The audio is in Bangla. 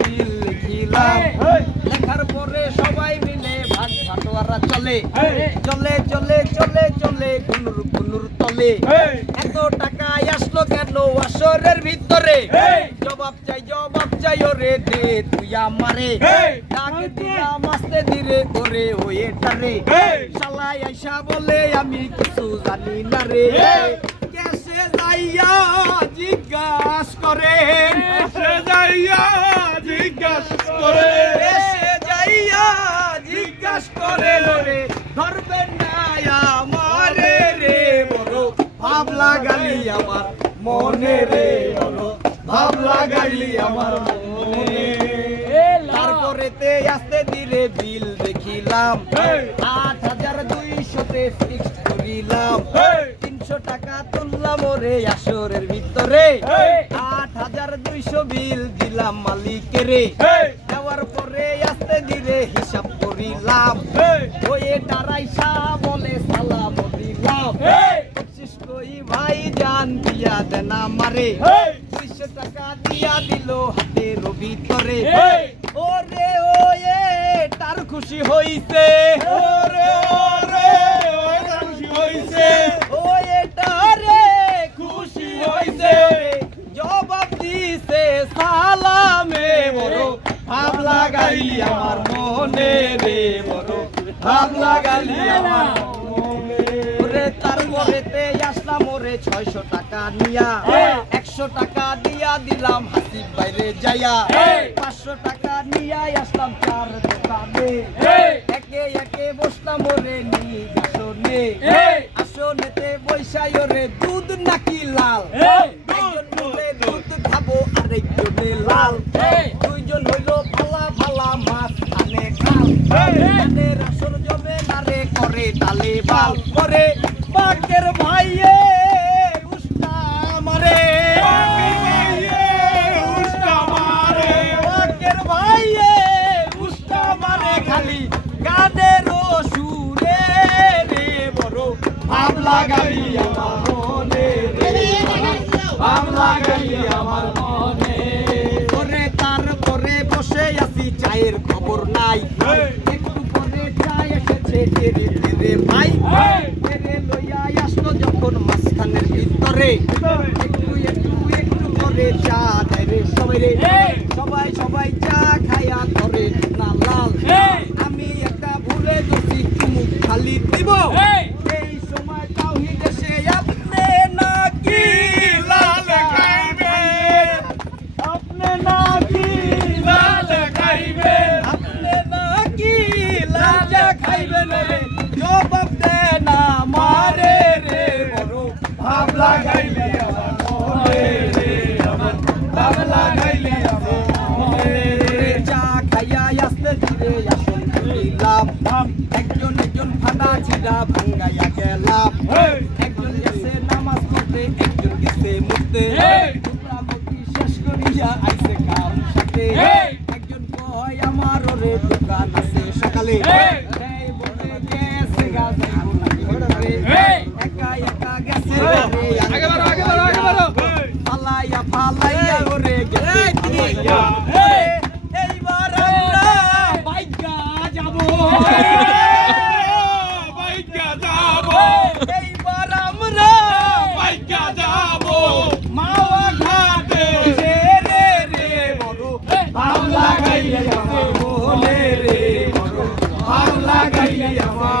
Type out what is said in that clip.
বিল লিখিলাম লেখার পরে সবাই মিলে ভাগ ভাটোয়ারা চলে চলে চলে চলে চলে কুনুর কুনুর তলে এত টাকা আসলো কেন আসরের ভিতরে জবাব চাই ওরে দে তুই আমারে ডাক দিলাম আস্তে ধীরে করে ওয়েটারে শালাই আইসা বলে আমি কিছু জানি না রে কেসে যাইয়া জিজ্ঞাস করে এসে যাইয়া জিজ্ঞাস করে কেসে যাইয়া জিজ্ঞাস করে রে ধরবেন না আমারে রে বড় ভাব লাগালি আমার মনে রে বড় ভাব লাগালি আমার মনে তারপরেতে আস্তে ধীরে বিল দেখিলাম ৮,২০০ ফিক্সড করিলাম ৩০০ টাকা তুললাম ওরে আসরের ভিতরে ৮,২০০ বিল দিলাম মালিকেরে দেওয়ার পরে আস্তে ধীরে হিসাব করিলাম ওয়ে টারাইসা বলে সালাম দিলাম বকশিশ কই ভাই জান দিয়া দেন আমারে ২০০ টাকা দিয়া দিল হাতের ভিতরে ওরে ওয়ে তার খুশি হইছে ওরে ওরে ওই খুশি হইছে ওয়ে টারে খুশি হইছে জবাব দিছে সালামে বড় ভাব লাগালি আমার মনে রে বড় ভাব লাগালি আমার মনে ওরে তারপরেতে আসলাম ওরে ৬০০ টাকা নিয়া ১০০ টাকা দিয়া দিলাম হাসিব বাইরে যাইয়া ৫০০ টাকা নিয়া আসলাম চার দোকানে একে একে বসলাম ওরে নিয়ে আসনে আসনেতে বৈশাই ওরে দুধ নাকি লাল একজন বলে দুধ খাবো আরেকজনে লাল দুইজন হইল ফালা ফালা মাছ খানে খাল গানের আসর জমে নারে করে তালে বাল করে বাকের ভাইয়ে উস্তা মারে বাকের ভাইয়ে উস্তা মারে খালি গানের সুরে রে বড় ভাব লাগালি আমার মনে রে ভাব লাগালি আমার মনে ওরে তারপরে বসে আছি চায়ের খবর নাই একটু পরে চায় এসেছে তেরে তেরে ভাই তেরে লইয়া আসলো যখন মাঝখানের ভিতরে একটু একটু একটু করে চা দেয় রে সবাই রে সবাই চা খায়া ধরে না লাল আমি একটা ভুলে গেছি চুমুক খালি দিব এই সময় তাওহীদ এসে আপনি নাকি লাল খাইবেন আপনি নাকি লাল খাইবেন আপনি নাকি লাল খাইবেন রে জবাব দেন আমারে রে বড় ভাব লাগাইলি আমার মনে রে আমার ভাব লাগাইলি আমার মনে রে চা খাইয়া আসতে ধীরে আসন দিলাম একজন একজন ফাটা ছিড়া ভাঙ্গাইয়া গেলাম একজন গেছে নামাজ পড়তে একজন গেছে মুতে মোটামুটি শেষ করিয়া আইছে কাম সাথে একজন কয় আমার রে দোকান আছে সকালে এই বলে গেছে গাজাইবো নাকি ঘরে একা একা গেছে আগে বাড়ো ফালাইয়া ওরে গেছে এইবার আমরা বাইকা যাবো বাইকা যাবো এইবার আমরা বাইকা যাবো মাওয়া ঘাটে রে রে বড় ভাব লাগাইলি আমার মনে রে বড় ভাব লাগাইলি আমার